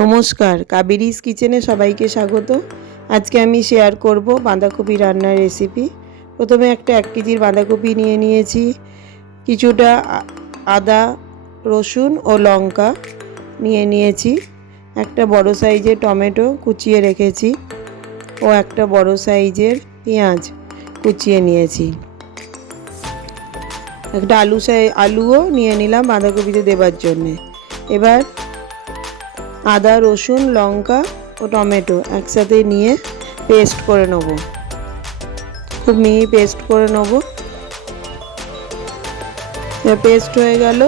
নমস্কার, কাবেরীজ কিচেনে সবাইকে স্বাগত। আজকে আমি শেয়ার করব বাঁধাকপি রান্নার রেসিপি। প্রথমে একটা 1 কেজির বাঁধাকপি নিয়ে নিয়েছি, কিছুটা আদা, রসুন ও লঙ্কা নিয়ে নিয়েছি, একটা বড় সাইজের টমেটো কুচিয়ে রেখেছি ও একটা বড় সাইজের পেঁয়াজ কুচিয়ে নিয়েছি। একটা আলুও নিয়ে নিলাম বাঁধাকপিতে দেবার জন্যে। এবার আদা, রসুন, লঙ্কা ও টমেটো একসাথে নিয়ে পেস্ট করে নেব, খুব মিহি পেস্ট করে নেব। পেস্ট হয়ে গেল।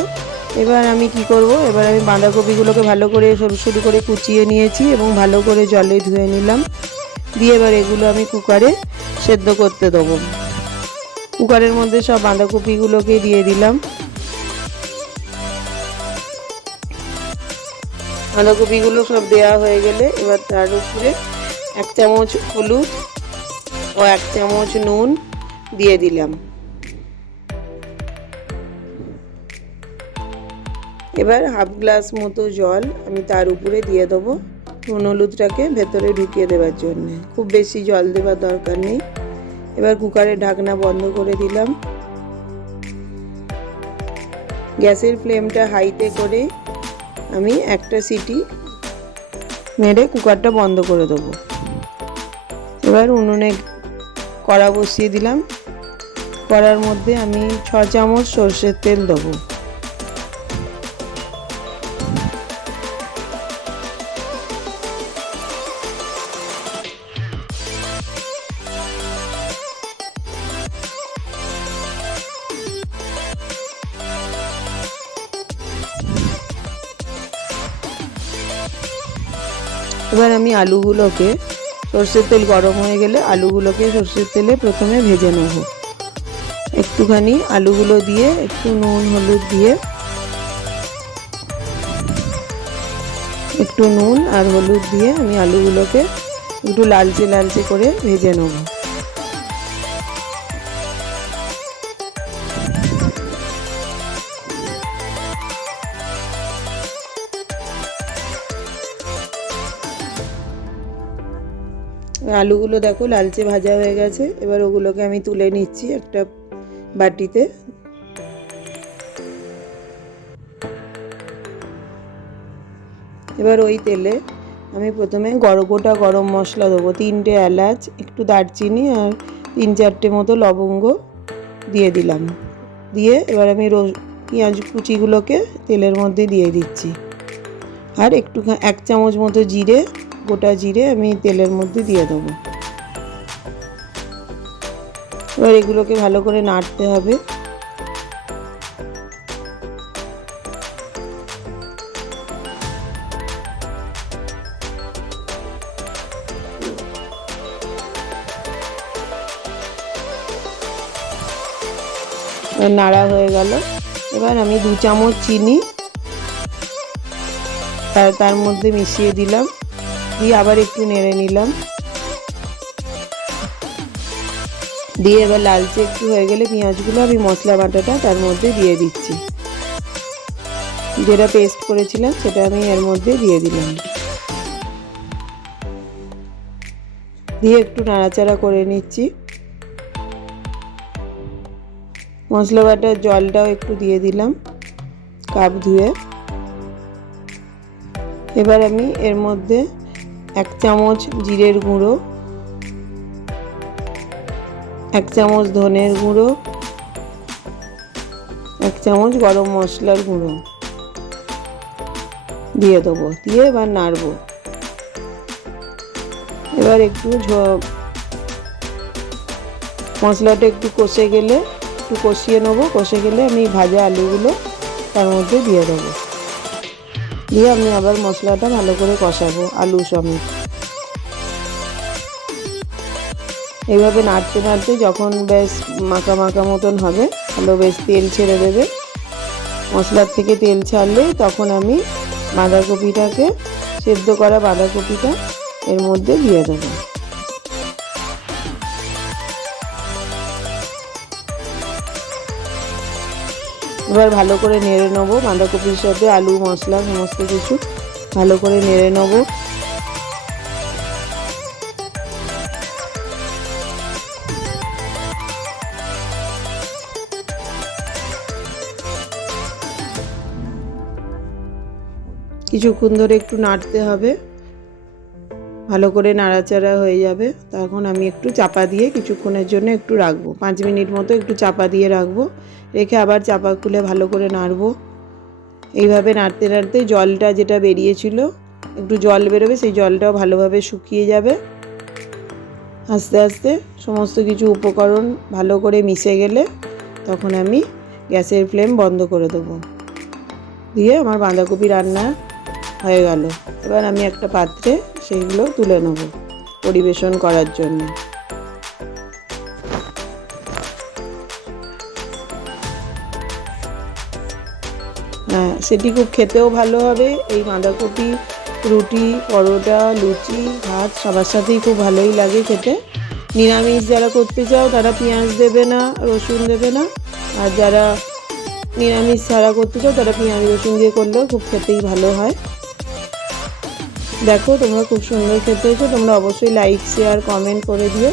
এবার আমি কি করব, এবার আমি বাঁধাকপিগুলোকে ভালো করে সরু সরু করে কুচিয়ে নিয়েছি এবং ভালো করে জলে ধুয়ে নিলাম। দিয়ে এবার এগুলো আমি কুকারে সেদ্ধ করতে দেবো। কুকারের মধ্যে সব বাঁধাকপিগুলোকে দিয়ে দিলাম। বাঁধাকপিগুলো সব দেওয়া হয়ে গেলে এবার তার উপরে 1 চামচ হলুদ ও 1 চামচ নুন দিয়ে দিলাম। এবার হাফ গ্লাস মতো জল আমি তার উপরে দিয়ে দেবো, নুন হলুদটাকে ভেতরে ঢুকিয়ে দেওয়ার জন্য। খুব বেশি জল দেওয়ার দরকার নেই। এবার কুকারের ঢাকনা বন্ধ করে দিলাম। গ্যাসের ফ্লেমটা হাইতে করে আমি একটা সিটি মেরে কুকারটা বন্ধ করে দেবো। এবার উনুনে কড়া বসিয়ে দিলাম। কড়ার মধ্যে আমি 6 চামচ সরষের তেল দেবো। এবার আমি আলুগুলোকে, সরষের তেল গরম হয়ে গেলে আলুগুলোকে সরষের তেলে প্রথমে ভেজে নেব। একটুখানি আলুগুলো দিয়ে একটু নুন হলুদ দিয়ে, একটু নুন আর হলুদ দিয়ে আমি আলুগুলোকে একটু লালচে লালচে করে ভেজে নেব। আলুগুলো দেখো লালচে ভাজা হয়ে গেছে। এবার ওগুলোকে আমি তুলে নিচ্ছি একটা বাটিতে। এবার ওই তেলে আমি প্রথমে গোটা গরম মশলা দেবো, 3টে এলাচ, একটু দারচিনি আর 3-4টে মতো লবঙ্গ দিয়ে দিলাম। দিয়ে এবার আমি পেঁয়াজ কুচিগুলোকে তেলের মধ্যে দিয়ে দিচ্ছি। আর একটু 1 চামচ মতো জিরে, গোটা জিরে আমি তেলের মধ্যে দিয়ে দেবো। এবার এগুলোকে ভালো করে নাড়তে হবে। নাড়া হয়ে গেল। এবার আমি 2 চামচ চিনি তার মধ্যে মিশিয়ে দিলাম, দিয়ে আবার একটু নেড়ে নিলাম। দিয়ে এবার লালচে একটু হয়ে গেলে পেঁয়াজগুলো আমি মশলা বাটাটা তার মধ্যে দিয়ে দিচ্ছি। যেটা পেস্ট করেছিলাম সেটা আমি এর মধ্যে দিয়ে দিলাম। দিয়ে একটু নাড়াচাড়া করে নিচ্ছি। মশলা বাটার জলটাও একটু দিয়ে দিলাম কাপ ধুয়ে। এবার আমি এর মধ্যে 1 চামচ জিরের গুঁড়ো, 1 চামচ ধনের গুঁড়ো, 1 চামচ গরম মশলার গুঁড়ো দিয়ে দেবো। দিয়ে এবার নাড়বো। এবার একটু মশলাটা একটু কষে গেলে, একটু কষিয়ে নেবো। কষে গেলে আমি ভাজা আলুগুলো তার মধ্যে দিয়ে দেবো। দিয়ে আমি আবার মশলাটা ভালো করে কষাবো আলু সমেত। এইভাবে নাড়তে নাড়তে যখন বেশ মাখা মাখা মতন হবে, ভালো বেশ তেল ছেড়ে দেবে। মশলার থেকে তেল ছাড়লে তখন আমি বাঁধাকপিটাকে, সেদ্ধ করা বাঁধাকপিটা এর মধ্যে দিয়ে দেবো। এবার ভালো করে নেড়ে নেবো। বাঁধাকপির সাথে আলু, মশলা সমস্ত কিছু ভালো করে নেড়ে নেব। কিছুক্ষণ ধরে একটু নাড়তে হবে, ভালো করে নাড়াচাড়া হয়ে যাবে। তখন আমি একটু চাপা দিয়ে কিছুক্ষণের জন্য একটু রাখবো, 5 মিনিট মতো একটু চাপা দিয়ে রাখবো। রেখে আবার চাপা খুলে ভালো করে নাড়বো। এইভাবে নাড়তে নাড়তে জলটা যেটা বেরিয়েছিল, একটু জল বেরোবে, সেই জলটাও ভালোভাবে শুকিয়ে যাবে। আস্তে আস্তে সমস্ত কিছু উপকরণ ভালো করে মিশে গেলে তখন আমি গ্যাসের ফ্লেম বন্ধ করে দেবো। দিয়ে আমার বাঁধাকপি রান্না হয়ে গেল। এবার আমি একটা পাত্রে সেইগুলো তুলে নেব পরিবেশন করার জন্য। হ্যাঁ, সেটি খুব খেতেও ভালো হবে। এই বাঁধাকপি রুটি, পরোটা, লুচি, ভাত সবার সাথেই খুব ভালোই লাগে খেতে। নিরামিষ যারা করতে চাও তারা পেঁয়াজ দেবে না, রসুন দেবে না। আর যারা নিরামিষ ছাড়া করতে চাও তারা পেঁয়াজ রসুন দিয়ে করলেও খুব খেতেই ভালো হয়। দেখো তোমরা খুব সুন্দর খেতে হয়েছে। তোমরা অবশ্যই লাইক, শেয়ার, কমেন্ট করে দিও।